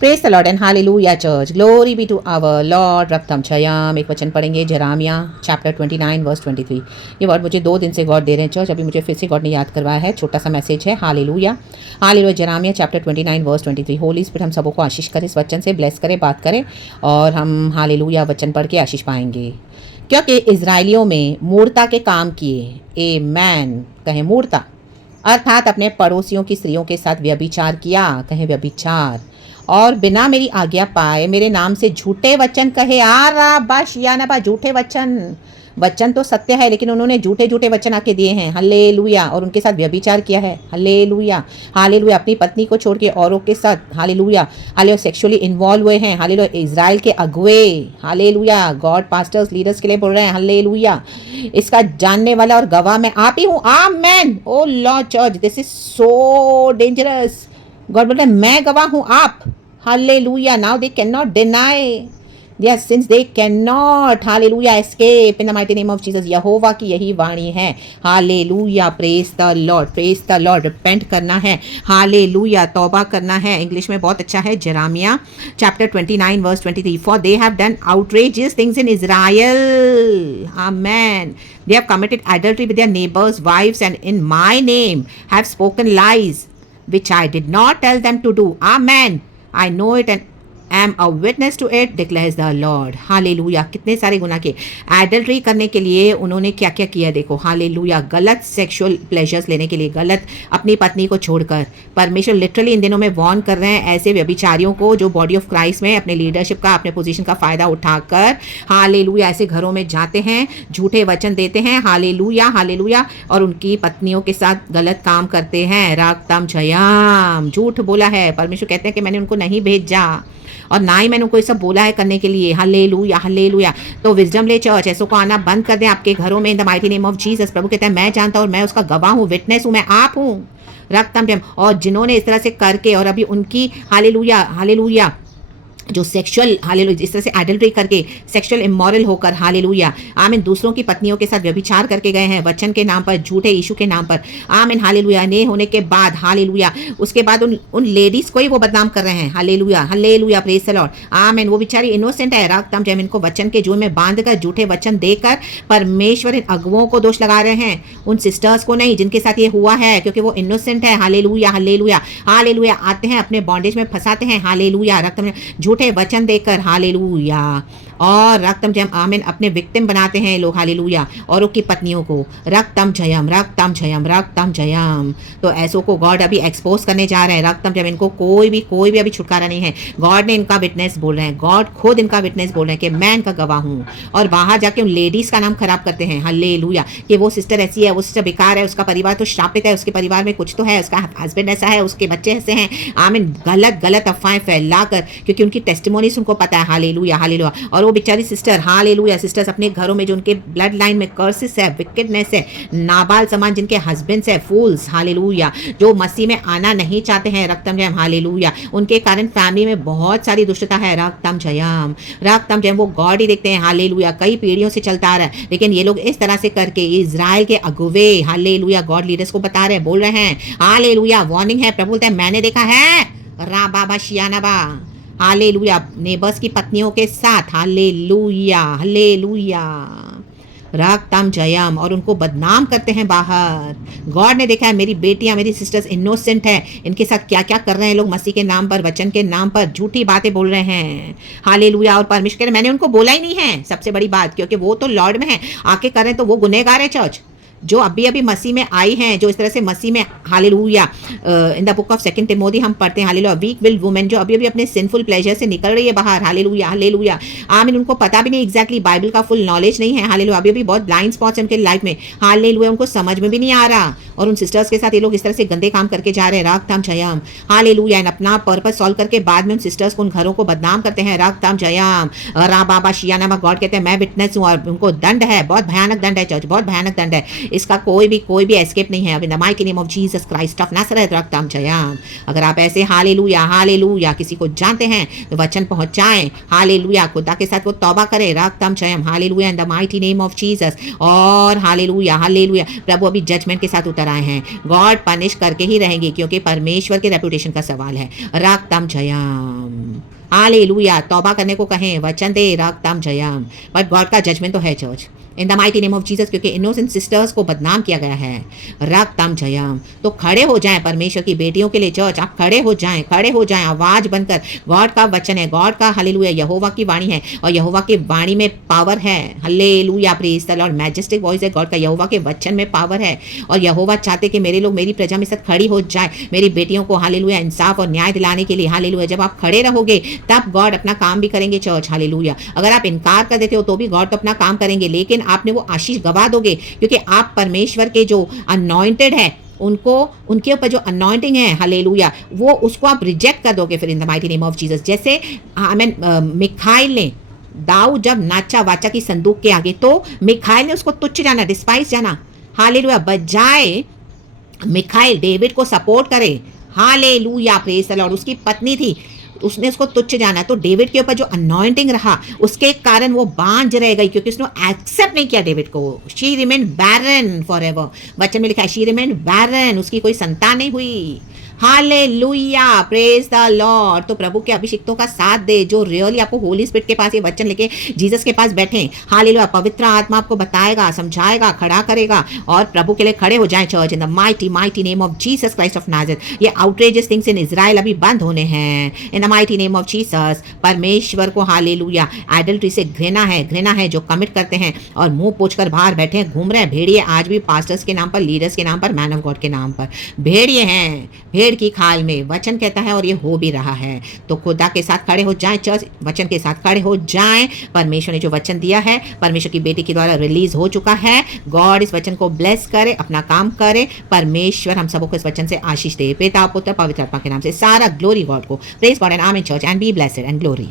Praise the lord and hallelujah church, glory be to our lord. रक्तम छयाम। एक वचन पढ़ेंगे जरामिया चैप्टर 29 वर्स 23। ये वर्ड मुझे 2 दिन से गॉड दे रहे हैं चर्च, अभी मुझे फिर से गॉड ने याद करवाया है। छोटा सा मैसेज है। Hallelujah hallelujah. Jeremiah chapter 29 verse 23। Holy Spirit हम सबको आशीष करे, इस वचन से ब्लेस करे, बात करे और हम हालेलुया वचन पढ़ के आशीष पाएंगे। क्योंकि इजराइलियों में मूर्ता के काम किए, ए मैन कहें मूर्ता, अर्थात अपने पड़ोसियों की स्त्रियों के साथ व्यभिचार किया, कहें व्यभिचार, और बिना मेरी आज्ञा पाए मेरे नाम से झूठे वचन कहे। आ रहा बश या ना बा, झूठे वचन। वचन तो सत्य है लेकिन उन्होंने झूठे झूठे वचन आके दिए हैं। हल्लेलुया। और उनके साथ व्यभिचार किया है। Hallelujah hallelujah. अपनी पत्नी को छोड़ के औरों के साथ हालेलुया हालेलुया सेक्सुअली इन्वॉल्व हुए हैं। हालेलुया। इजराइल के अगुए हालेलुया, गॉड पास्टर्स लीडर्स के लिए बोल रहे हैं। हल्लेलुया। इसका जानने वाला और गवाह मैं आप ही हूँ। Amen. O lord church, this is so dangerous. God बोल रहे हैं मैं गवाह हूँ, आप। Hallelujah. Now they cannot deny their sins. They cannot, hallelujah, escape in the mighty name of Jesus. यहोवा की यही वाणी है। Hallelujah. Praise the Lord. Praise the Lord. Repent करना है। Hallelujah. तौबा करना है। इंग्लिश में बहुत अच्छा है। जरामिया chapter 29 verse 23. For they have done outrageous things in Israel. Amen. They have committed adultery with their neighbors' wives and in my name have spoken lies which I did not tell them to do. Amen. I know it and am a witness to it, declares the Lord. Hallelujah. कितने सारे गुनाह के adultery करने के लिए उन्होंने क्या क्या किया देखो। हालेलुया। गलत सेक्सुअल प्लेजर्स लेने के लिए, गलत अपनी पत्नी को छोड़कर। परमेश्वर लिटरली इन दिनों में वॉर्न कर रहे हैं ऐसे व्यभिचारियों को जो बॉडी ऑफ क्राइस्ट में अपने लीडरशिप का, अपने पोजीशन का फायदा उठाकर हालेलुया ऐसे घरों में जाते हैं, झूठे वचन देते हैं। Hallelujah hallelujah. और उनकी पत्नियों के साथ गलत काम करते हैं। रागतम छयाम, झूठ बोला है। परमेश्वर कहते हैं कि मैंने उनको नहीं भेजा और ना ही मैंने उनको ये सब बोला है करने के लिए। Hallelujah hallelujah. तो विजडम ले चर्च ऐसों को आना बंद कर दें आपके घरों में in the mighty name of Jesus. प्रभु कहता है मैं जानता हूँ और मैं उसका गवाह हूँ, विटनेस हूँ, मैं आप हूँ। रक्तम जम। और जिन्होंने इस तरह से करके और अभी उनकी हालेलुया हालेलुया जो सेक्सुअल हालेलुया इस तरह से एडल्ट्री करके सेक्सुअल इमोरल होकर हालेलुया आमीन दूसरों की पत्नियों के साथ व्यभिचार करके गए हैं वचन के नाम पर, झूठे यीशु के नाम पर। आमीन हालेलुया। ने होने के बाद हालेलुया उसके बाद उन लेडीज को ही वो बदनाम कर रहे हैं। Hallelujah hallelujah. Praise the Lord. आमीन। वो बेचारी इनोसेंट है। रागतम जैम इनको वचन के जुए में बांधकर झूठे वचन देकर परमेश्वर इन अगुओं को दोष लगा रहे हैं, उन सिस्टर्स को नहीं जिनके साथ ये हुआ है, क्योंकि वो इनोसेंट है। Hallelujah hallelujah hallelujah. आते हैं अपने बॉन्डेज में फंसाते हैं। हालेलुया। रक्तम झूठे वचन देकर हालेलुया और रक्तम जयम आमीन अपने विक्टिम बनाते हैं लोग। हालेलुया। और उनकी पत्नियों को रक्तम जयम रक्तम जयम रक्तम जयम। तो ऐसों को गॉड अभी एक्सपोज करने जा रहे हैं। रक्तम जयम इनको कोई भी अभी छुटकारा नहीं है। गॉड ने इनका विटनेस बोल रहे हैं, गॉड खुद इनका विटनेस बोल रहे हैं कि मैं इनका गवाह हूँ। और बाहर जाके उन लेडीज का नाम खराब करते हैं। हालेलुया। कि वो सिस्टर ऐसी है, वो सिस्टर बेकार है, उसका परिवार तो श्रापित है, उसके परिवार में कुछ तो है, उसका हस्बैंड ऐसा है, उसके बच्चे ऐसे हैं। आमीन। गलत गलत अफवाहें फैलाकर, क्योंकि उनकी टेस्टिमोनी उनको पता है। Hallelujah hallelujah. और वो बेचारी सिस्टर हालेलुया सिस्टर्स अपने घरों में जो उनके ब्लड लाइन में कर्सेस है, विकेडनेस है, नाबाल समान जिनके हस्बैंड्स है, फूल्स हालेलुया जो मसीह में आना नहीं चाहते हैं। रक्तम जयम हालेलुया। उनके कारण फैमिली में बहुत सारी दुष्टता है। रक्तम जयम वो गॉड ही देखते हैं। हालेलुया। कई पीढ़ियों से चलता आ रहा है, लेकिन ये लोग इस तरह से करके इजराइल के अगुवे हालेलुया गॉड लीडर्स को बता रहे हैं, बोल रहे हैं। हालेलुया। वार्निंग है। प्रभु बोलते हैं मैंने देखा है रा बाबा शियानाबा हालेलुया नेबर्स की पत्नियों के साथ। Hallelujah hallelujah. रक्तम जयम। और उनको बदनाम करते हैं बाहर। गॉड ने देखा है मेरी बेटियां, मेरी सिस्टर्स इनोसेंट है, इनके साथ क्या क्या कर रहे हैं लोग मसीह के नाम पर, वचन के नाम पर झूठी बातें बोल रहे हैं। हालेलुया। और परमेश्वर मैंने उनको बोला ही नहीं है, सबसे बड़ी बात, क्योंकि वो तो लॉर्ड में है, आके कर रहे हैं तो वो गुनहगार है। चर्च जो अभी अभी मसीह में आई हैं, जो इस तरह से मसीह में hallelujah in the book of 2 Timothy हम पढ़ते हैं। हालेलुया। वीक विल वुमेन जो अभी अभी अपने सिंफुल प्लेजर से निकल रही है बाहर। Hallelujah hallelujah. आमीन। उनको पता भी नहीं एग्जैक्टली बाइबल का फुल नॉलेज नहीं है। हालेलुया। अभी अभी बहुत ब्लाइंड स्पॉट्स हैं उनके लाइफ में। हालेलुया। उनको समझ में भी नहीं आ रहा और उन सिस्टर्स के साथ ये लोग इस तरह से गंदे काम करके जा रहे हैं। रागतम जयम हालेलुया। अपना पर्पस सॉल्व करके बाद में उन सिस्टर्स को, उन घरों को बदनाम करते हैं। रागतम जयम रा बाबा शियानामा। गॉड कहते हैं मैं विटनेस हूँ और उनको दंड है, बहुत भयानक दंड है चर्च, बहुत भयानक दंड है। इसका कोई भी एस्केप नहीं है। अब in the mighty name of Jesus Christ of नासरत रक्तम जयम। अगर आप ऐसे हालेलुया किसी को जानते हैं तो वचन पहुंचाएं, हालेलुया, खुदा के साथ वो तौबा करें, रक्तम जयम, hallelujah in the mighty name of Jesus. और हालेलुया प्रभु अभी जजमेंट के साथ उतर आए हैं। गॉड पनिश करके ही रहेंगे क्योंकि परमेश्वर के रेपुटेशन का सवाल है। रक्तम जयम, हालेलुया, तौबा करने को कहें, वचन दे, रक्तम जयम। बट गॉड का जजमेंट तो है church in the mighty name of Jesus, क्योंकि इनोसेंट सिस्टर्स को बदनाम किया गया है। रक्तम जयम। तो खड़े हो जाएं परमेश्वर की बेटियों के लिए चर्च, आप खड़े हो जाएं आवाज बनकर। गॉड का वचन है, गॉड का हालेलुया, यहोवा की वाणी है और यहोवा की वाणी में पावर है। Hallelujah, praise the Lord, majestic voice है गॉड का, यहोवा के वचन में पावर है। और यहोवा चाहते कि मेरे लोग, मेरी प्रजा में साथ खड़ी हो जाए, मेरी बेटियों को हालेलुया इंसाफ और न्याय दिलाने के लिए। हालेलुया, जब आप खड़े रहोगे तब गॉड अपना काम भी करेंगे चर्च। हालेलुया, अगर आप इनकार कर देते हो तो भी गॉड तो अपना काम करेंगे, लेकिन आपने वो आशीष गवा दोगे क्योंकि आप परमेश्वर के जो अनॉइंटेड है उनको, उनके ऊपर जो अनॉइंटिंग है, हालेलुया, वो उसको आप रिजेक्ट कर दोगे फिर इन the mighty name of Jesus. जैसे मिखाइल ने, दाऊद जब नाचा वाचा की संदूक के आगे, तो मिखाइल ने उसको तुच्छ जाना, डिस्पाइस जाना। हालेलुया, बजाय मिखाइल डेविड को सपोर्ट करे, हालेलुया, प्रेज द लॉर्ड, उसकी पत्नी थी, उसने उसको तुच्छ जाना। तो डेविड के ऊपर जो अनॉइंटिंग रहा उसके कारण वो बांझ रह गई क्योंकि उसने एक्सेप्ट नहीं किया डेविड को। She remain barren forever, वचन में लिखा है शी रिमेन बैरन, उसकी कोई संतान नहीं हुई। Hallelujah, praise the Lord. तो प्रभु के अभिषिक्तों का साथ दे जो रियली आपको होली स्पिरिट के पास ये वचन लेके जीसस के पास बैठे। हालेलुया, पवित्र आत्मा आपको बताएगा, समझाएगा, खड़ा करेगा और प्रभु के लिए खड़े हो जाए church in the mighty name of Jesus Christ of Nazareth. ये आउटरेजियस थिंग्स इन इजराइल अभी बंद होने हैं इन the mighty name of Jesus. परमेश्वर को हालेलुया एडल्ट्री से घृणा है जो कमिट करते हैं और मुंह पोंछकर बाहर बैठे हैं, घूम रहे हैं भेड़िए आज भी, पास्टर्स के नाम पर, लीडर्स के नाम पर, मैन ऑफ गॉड के नाम पर भेड़िए हैं, भेड़ की खाल में। वचन कहता है और ये हो भी रहा है। तो खुदा के साथ खड़े हो जाएं चर्च, वचन के साथ खड़े हो जाएं। परमेश्वर ने जो वचन दिया है, परमेश्वर की बेटी के द्वारा रिलीज हो चुका है। गॉड इस वचन को ब्लेस करे, अपना काम करे। परमेश्वर हम सबको इस वचन से आशीष दे, पिता पुत्र पवित्र आत्मा के नाम से। सारा ग्लोरी गॉड को। Praise God and amen church, and be blessed and glory.